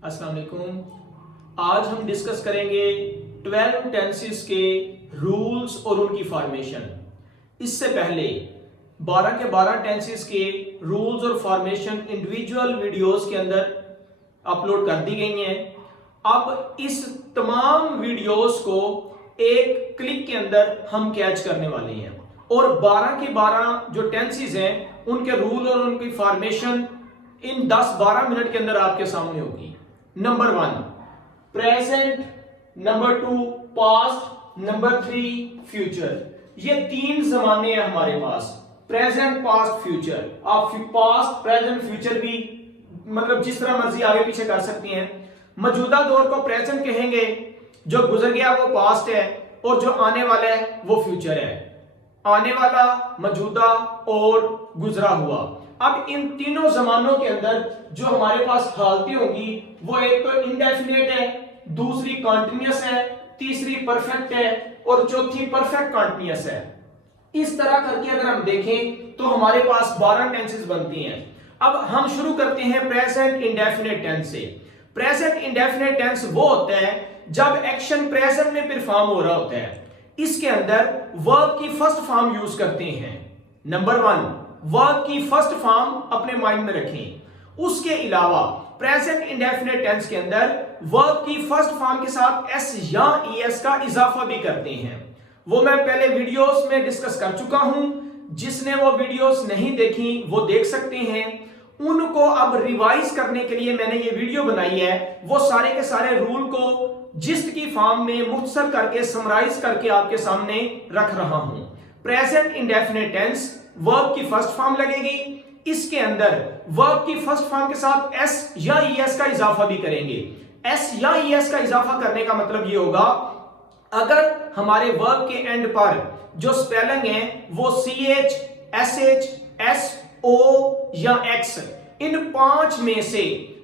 अस्सलाम वालेकुम। आज हम डिस्कस करेंगे 12 टेंसेस के रूल्स और उनकी फॉर्मेशन। इससे पहले 12 के 12 टेंसेस के रूल्स और फॉर्मेशन इंडिविजुअल वीडियोस के अंदर अपलोड कर दी गई हैं। अब इस तमाम वीडियोस को एक क्लिक के अंदर हम कैच करने वाले हैं और 12 के 12 जो टेंसेस हैं उनके रूल और उनकी फॉर्मेशन इन 10-12 मिनट के अंदर आपके सामने होगी। Number 1 present, number 2 past, number 3 future. ये 3 जमाने हैं हमारे पास, प्रेजेंट, पास्ट, फ्यूचर। आप पास्ट, प्रेजेंट, फ्यूचर भी मतलब जिस तरह मर्जी आगे पीछे कर सकती हैं। मौजूदा दौर को प्रेजेंट कहेंगे, जो गुजर गया वो पास्ट है और जो आने वाला है वो फ्यूचर है। आने वाला, मौजूदा और गुजरा हुआ। अब इन तीनों जमानों के अंदर जो हमारे पास हालतें होंगी वो एक तो इंडेफिनेट है, दूसरी कॉन्टिन्यूअस है, तीसरी परफेक्ट है और चौथी परफेक्ट कॉन्टिन्यूअस है। इस तरह करके अगर हम देखें तो हमारे पास 12 टेंसेस बनती हैं। अब हम शुरू करते हैं प्रेजेंट इंडेफिनेट टेंस से। प्रेजेंट इंडेफिनेट टेंस वो होता है जब एक्शन प्रेजेंट में परफॉर्म हो रहा होता है। इसके अंदर वर्ब की फर्स्ट फॉर्म यूज करते हैं। नंबर 1 वर्ब की फर्स्ट फॉर्म अपने माइंड में रखें। उसके अलावा प्रेजेंट इंडेफिनेट टेंस के अंदर वर्ब की फर्स्ट फॉर्म के साथ एस या ईएस का इजाफा भी करते हैं। वो मैं पहले वीडियोस में डिस्कस कर चुका हूं। जिसने वो वीडियोस नहीं देखी वो देख सकते हैं। उनको अब रिवाइज करने के लिए मैंने ये वीडियो बनाई है। वो सारे के सारे रूल को जिस्ट की फॉर्म में मुख्तसर करके समराइज करके आपके सामने रख रहा हूं। प्रेजेंट इंडेफिनेट टेंस वर्ब की फर्स्ट फॉर्म लगेगी। इसके अंदर वर्ब की फर्स्ट फॉर्म के साथ एस या ईएस का इजाफा भी करेंगे। एस या ईएस का इजाफा करने का मतलब ये होगा, अगर हमारे वर्ब के एंड पर जो स्पेलिंग है वो CH, SH, SO या X, इन 5 में से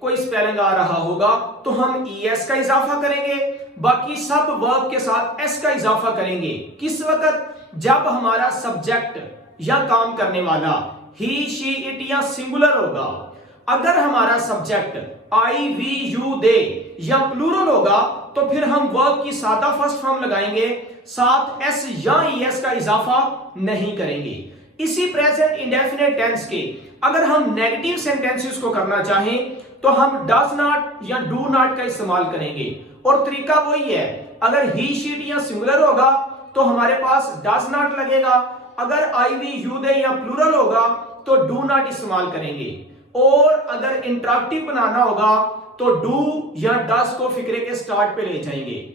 कोई स्पेलिंग आ रहा होगा तो हम ES का इजाफा करेंगे। बाकी सब वर्ब के साथ S का इजाफा करेंगे। किस वक्त? जब हमारा सब्जेक्ट या काम करने वाला ही, शी, इट या सिंगुलर होगा। अगर हमारा सब्जेक्ट आई, वी, यू, दे या प्लूरल होगा तो फिर हम वर्ब की सादा फर्स्ट फॉर्म लगाएंगे, साथ एस या ईएस का इजाफा नहीं करेंगे। इसी प्रेजेंट इंडेफिनेट टेंस के अगर हम नेगेटिव सेंटेंसेस को करना चाहें तो हम डज नॉट या डू नॉट का इस्तेमाल करेंगे और तरीका वही है। अगर ही, शी, इट या सिंगुलर होगा तो हमारे पास डज नॉट लगेगा। अगर आई, वी, यू, दे या प्लूरल होगा तो डू नॉट इस्तेमाल करेंगे। और अगर इंटरैक्टिव बनाना होगा तो डू या डज को फिक्रे के स्टार्ट पे ले जाएंगे।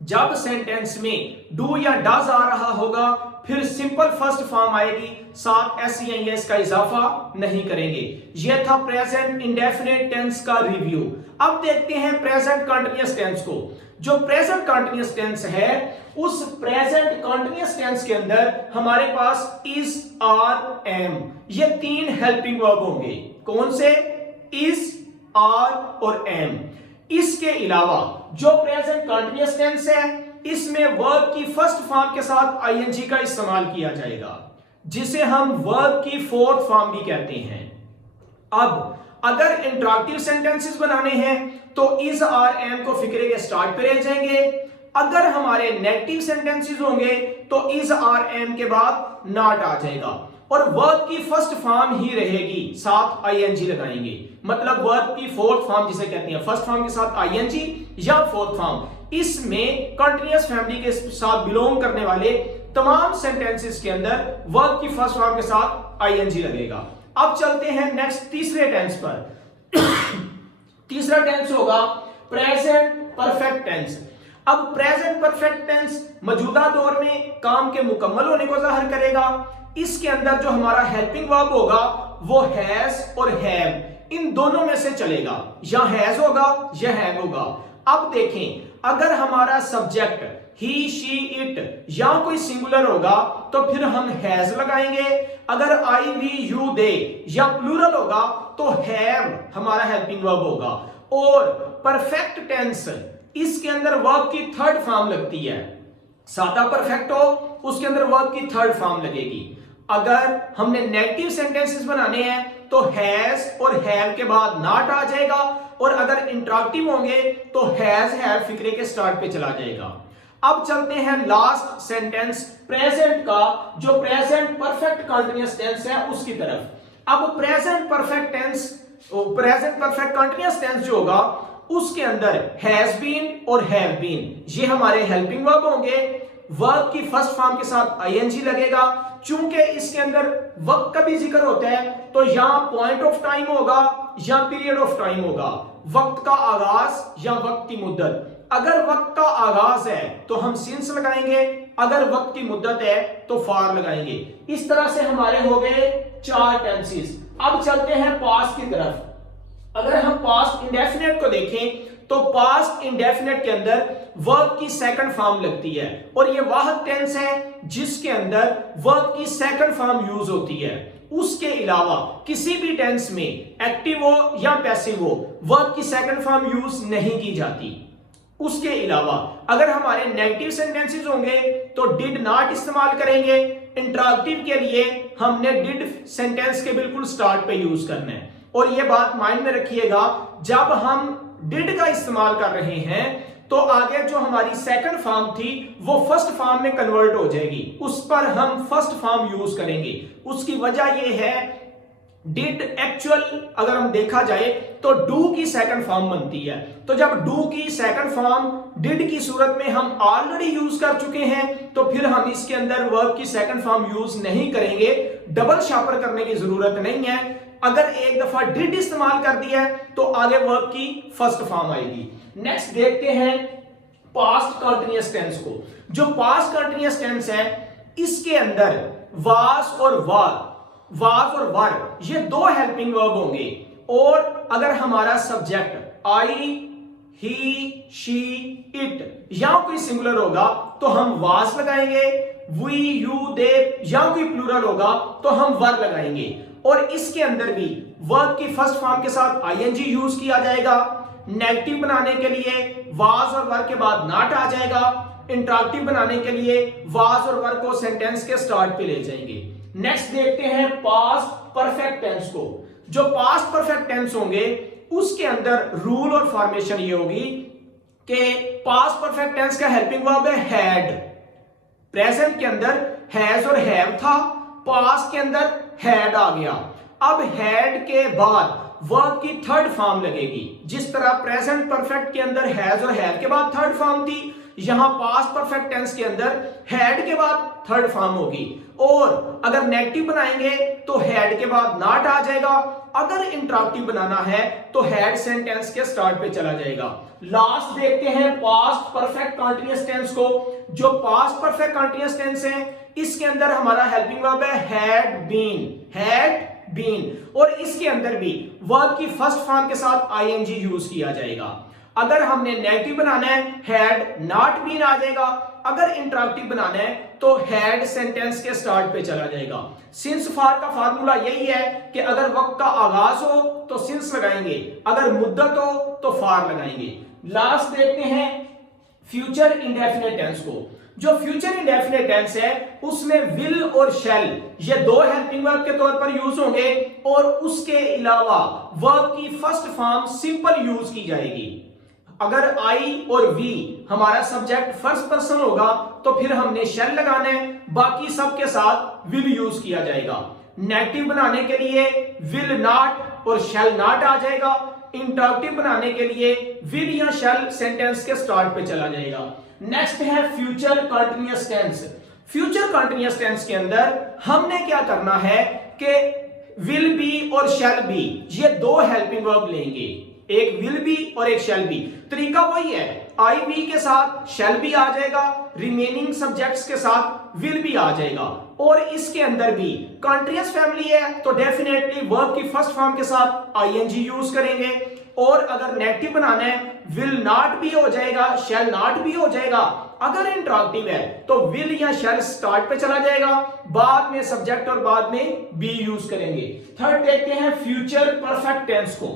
जब सेंटेंस में डू या डज आ रहा होगा फिर सिंपल फर्स्ट फॉर्म आएगी, साथ एस या एस का इजाफा नहीं करेंगे। यह था प्रेजेंट इंडेफिनेट टेंस का रिव्यू। अब देखते हैं प्रेजेंट कंटीन्यूअस टेंस को। जो प्रेजेंट कंटीन्यूअस टेंस है उस प्रेजेंट कंटीन्यूअस टेंस के अंदर हमारे पास इज, आर, एम, ये 3 हेल्पिंग वर्ब होंगे। कौन से? इज, आर और एम। इसके अलावा जो प्रेजेंट कंटीन्यूअस टेंस है इसमें वर्ब की फर्स्ट फॉर्म के साथ आईएनजी का इस्तेमाल किया जाएगा, जिसे हम वर्ब की फोर्थ फॉर्म भी कहते हैं। अब अगर इंटरैक्टिव सेंटेंसेस बनाने हैं तो इज, आर, एम को फिक्रे के स्टार्ट पे ले जाएंगे। अगर हमारे नेगेटिव सेंटेंसेस होंगे तो इज, आर, एम के बाद नॉट आ जाएगा और वर्ब की फर्स्ट फॉर्म ही रहेगी, साथ आईएनजी लगाएंगे। मतलब वर्ब की फोर्थ फॉर्म जिसे कहते हैं, फर्स्ट फॉर्म के साथ आईएनजी या फोर्थ फॉर्म। इसमें कंटीन्यूअस फैमिली के साथ बिलोंग करने वाले तमाम सेंटेंसेस के अंदर वर्ब की फर्स्ट फॉर्म के साथ आईएनजी लगेगा। अब चलते हैं नेक्स्ट तीसरे टेंस पर। तीसरा टेंस होगा प्रेजेंट परफेक्ट टेंस। अब प्रेजेंट परफेक्ट टेंस मौजूदा दौर में काम के मुकम्मल होने को जाहिर करेगा। इसके अंदर जो हमारा हेल्पिंग वर्ब होगा वो हैज और हैव, इन दोनों में से चलेगा। या हैज होगा या हैव होगा। अब देखें, अगर हमारा सब्जेक्ट ही, शी, इट या कोई सिंगुलर होगा तो फिर हम हैज लगाएंगे। अगर आई, वी, यू, दे या प्लूरल होगा तो हैव हमारा हेल्पिंग वर्ब होगा। और परफेक्ट टेंस इसके अंदर वर्ब की थर्ड फॉर्म लगती है। सादा परफेक्ट हो उसके अंदर वर्ब की थर्ड फॉर्म लगेगी। अगर हमने नेगेटिव सेंटेंसेस बनाने हैं तो हैज और हैव के बाद नॉट आ जाएगा। और अगर इंटरैक्टिव होंगे तो हैज हैव फिक्रे के स्टार्ट पे चला जाएगा। अब चलते हैं लास्ट सेंटेंस प्रेजेंट का, जो प्रेजेंट परफेक्ट कंटीन्यूअस टेंस है उसकी तरफ। अब प्रेजेंट परफेक्ट कंटीन्यूअस टेंस जो होगा उसके अंदर हैज बीन और हैव बीन ये हमारे हेल्पिंग वर्ब होंगे। वर्ब की फर्स्ट फॉर्म के साथ आईएनजी लगेगा। चूंकि इसके अंदर वक्त का भी जिक्र होता है तो यहां पॉइंट ऑफ टाइम होगा या पीरियड ऑफ टाइम होगा, वक्त का आगाज या वक्त की मुद्दत। अगर वक्त का आगाज है तो हम सिंस लगाएंगे, अगर वक्त की मुद्दत है तो फार लगाएंगे। इस तरह से हमारे हो गए 4 टेंसेस। अब चलते हैं पास्ट की तरफ। अगर हम पास्ट इंडेफिनिट को देखें तो पास्ट इंडेफिनिट के अंदर वर्ब की सेकंड फॉर्म लगती है और ये वाहिद टेंस है जिसके अंदर वर्ब की सेकंड फॉर्म यूज होती है। उसके अलावा किसी भी टेंस में एक्टिव हो या पैसिव हो वर्ब की सेकंड फॉर्म यूज नहीं की जाती। उसके अलावा अगर हमारे नेगेटिव सेंटेंसेस होंगे तो डिड नॉट इस्तेमाल करेंगे। इंटरैक्टिव के लिए हमने डिड सेंटेंस के बिल्कुल स्टार्ट पे यूज करना है। और यह बात माइंड में रखिएगा, जब हम डिड का इस्तेमाल कर रहे हैं तो आगे जो हमारी सेकंड फॉर्म थी वो फर्स्ट फॉर्म में कन्वर्ट हो जाएगी, उस पर हम फर्स्ट फॉर्म यूज करेंगे। उसकी वजह यह है डिड एक्चुअल अगर हम देखा जाए तो डू की सेकंड फॉर्म बनती है। तो जब डू की सेकंड फॉर्म डिड की सूरत में हम ऑलरेडी यूज कर चुके हैं तो फिर हम इसके अंदर वर्ब की सेकंड फॉर्म यूज नहीं करेंगे। डबल शापर करने की जरूरत नहीं है। अगर एक दफा डिड इस्तेमाल कर दिया तो आगे वर्ब की फर्स्ट फॉर्म आएगी। नेक्स्ट देखते हैं पास्ट कंटीन्यूअस टेंस को। जो पास्ट कंटीन्यूअस टेंस है इसके अंदर वाज और वर ये 2 हेल्पिंग वर्ब होंगे और अगर हमारा subject I, he, she, it या कोई सिंगुलर होगा तो हम वाज लगाएंगे, वी, यू, दे या कोई प्लूरल होगा तो हम वर लगाएंगे। और इसके अंदर भी वर्ब की फर्स्ट फॉर्म के साथ आईएनजी यूज किया जाएगा। नेगेटिव बनाने के लिए वाज और वर के बाद नॉट आ जाएगा। इंटरैक्टिव बनाने के लिए वाज और वर को सेंटेंस के स्टार्ट पे ले जाएंगे। नेक्स्ट देखते हैं पास्ट परफेक्ट टेंस को। जो पास्ट परफेक्ट टेंस होंगे उसके अंदर रूल और फॉर्मेशन ये होगी कि पास्ट परफेक्ट टेंस का हेल्पिंग वर्ब है हैड। प्रेजेंट के अंदर हैज और हैव था, पास्ट के अंदर हैड आ गया। अब हैड के बाद वर्ब की थर्ड फॉर्म लगेगी। जिस तरह प्रेजेंट परफेक्ट के अंदर हैज और हैव के बाद थर्ड फॉर्म थी, यहां पास्ट परफेक्ट टेंस के अंदर हैड के बाद थर्ड फॉर्म होगी। और अगर नेगेटिव बनाएंगे तो हैड के बाद नॉट आ जाएगा। अगर इंटरैक्टिव बनाना है तो हैड सेंटेंस के स्टार्ट पे चला जाएगा। लास्ट देखते हैं पास्ट परफेक्ट कंटीन्यूअस टेंस को। जो पास्ट परफेक्ट कंटीन्यूअस टेंस है इसके अंदर हमारा हेल्पिंग वर्ब है हैड बीन और इसके अंदर भी वर्ब की फर्स्ट फॉर्म के साथ आईएनजी यूज किया जाएगा। अगर हमने नेगेटिव बनाना है हैड नॉट बीन आ जाएगा। अगर इंटरैक्टिव बनाना है तो हैड सेंटेंस के स्टार्ट पे चला जाएगा। सिंस फार का फार्मूला यही है कि अगर वक्त का आगाज हो तो सिंस लगाएंगे, अगर मुद्दत हो तो फार लगाएंगे। लास्ट देखते हैं फ्यूचर इंडेफिनिट टेंस को। जो फ्यूचर इंडेफिनिट टेंस है उसमें विल और शैल ये 2 हेल्पिंग वर्ब के तौर पर यूज होंगे और उसके अलावा वर्ब की फर्स्ट फॉर्म सिंपल यूज की जाएगी। अगर आई और वी हमारा सब्जेक्ट फर्स्ट पर्सन होगा तो फिर हमने शैल लगाना है, बाकी सब के साथ विल यूज किया जाएगा। नेगेटिव बनाने के लिए विल नॉट और शैल नॉट आ जाएगा। इंटरैक्टिव बनाने के लिए विल या शैल सेंटेंस के स्टार्ट पे चला जाएगा। नेक्स्ट है future continuous tense. Future continuous tense के अंदर हमने क्या करना है कि विल बी और शैल बी ये 2 हेल्पिंग वर्ब लेंगे, एक विल बी और एक शैल बी। तरीका वही है, आई बी के साथ शैल बी आ जाएगा, रिमेनिंग सब्जेक्ट्स के साथ विल बी आ जाएगा। और इसके अंदर भी कंटीन्यूअस फैमिली है तो डेफिनेटली वर्ब की फर्स्ट फॉर्म के साथ आईएनजी यूज करेंगे। और अगर नेगेटिव बनाना है विल नॉट भी हो जाएगा, शैल नॉट भी हो जाएगा। अगर इंटरैक्टिव है तो विल या शैल स्टार्ट पे चला जाएगा, बाद में सब्जेक्ट और बाद में बी यूज करेंगे। थर्ड देखते हैं फ्यूचर परफेक्ट टेंस को।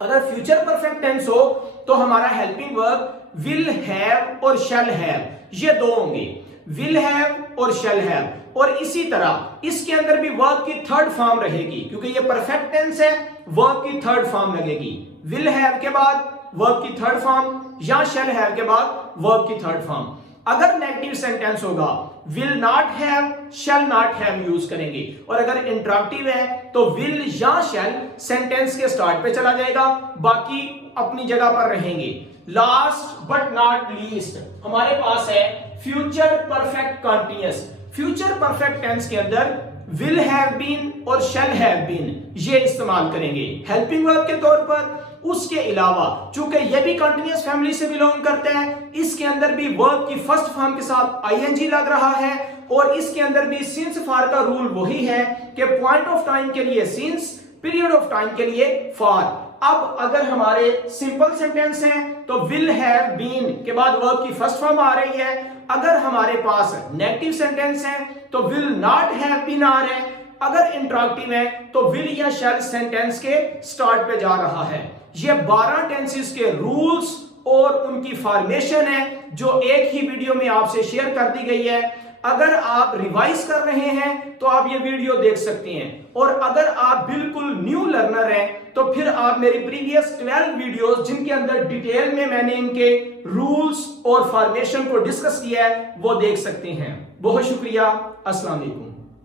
अगर फ्यूचर परफेक्ट टेंस हो तो हमारा हेल्पिंग वर्ब विल हैव और शैल हैव ये 2 होंगे, विल हैव और शैल हैव। और इसी तरह इसके अंदर भी वर्ब की थर्ड फॉर्म रहेगी, क्योंकि ये परफेक्ट टेंस है, वर्ब की थर्ड फॉर्म लगेगी। विल हैव के बाद वर्ब की थर्ड फॉर्म या शैल हैव के बाद वर्ब की थर्ड फॉर्म। अगर नेगेटिव सेंटेंस होगा will not have, shall not have use करेंगे, और अगर इंटरॉगेटिव है तो विल या शैल सेंटेंस के स्टार्ट पे चला जाएगा, बाकी अपनी जगह पर रहेंगे। लास्ट बट नॉट लीस्ट हमारे पास है future perfect continuous. Future perfect tense के अंदर विल हैव बीन और शैल हैव बीन ये इस्तेमाल करेंगे हेल्पिंग वर्ब के तौर पर। उसके अलावा चूंकि ये भी कंटीन्यूअस फैमिली से बिलोंग करते हैं, इसके अंदर भी वर्ब की फर्स्ट फॉर्म के साथ आईएनजी लग रहा है, और इसके अंदर भी सिंस फॉर का रूल वही है कि पॉइंट ऑफ टाइम के लिए सिंस, पीरियड ऑफ टाइम के लिए फॉर। अब अगर हमारे सिंपल सेंटेंस हैं तो विल हैव बीन के बाद वर्ब की फर्स्ट फॉर्म आ रही है। अगर हमारे पास नेगेटिव सेंटेंस है तो विल नॉट हैव बीन आ रहे हैं। अगर इंटरॉगेटिव है तो विल या शैल सेंटेंस के स्टार्ट पे जा रहा है। ये 12 टेंसेस के रूल्स और उनकी फॉर्मेशन है जो एक ही वीडियो में आपसे शेयर कर दी गई है। अगर आप रिवाइज कर रहे हैं तो आप ये वीडियो देख सकते हैं, और अगर आप बिल्कुल न्यू लर्नर हैं तो फिर आप मेरी प्रीवियस 12 वीडियोस जिनके अंदर डिटेल में मैंने इनके रूल्स और फॉर्मेशन को डिस्कस किया है वो देख सकते हैं। बहुत शुक्रिया। अस्सलाम वालेकुम।